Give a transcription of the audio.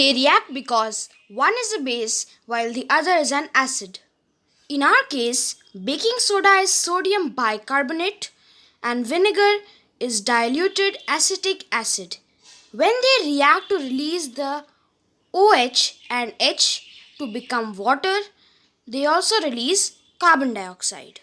They react because one is a base while the other is an acid. In our case, baking soda is sodium bicarbonate and vinegar is diluted acetic acid. When they react to release the OH and H to become water, they also release carbon dioxide.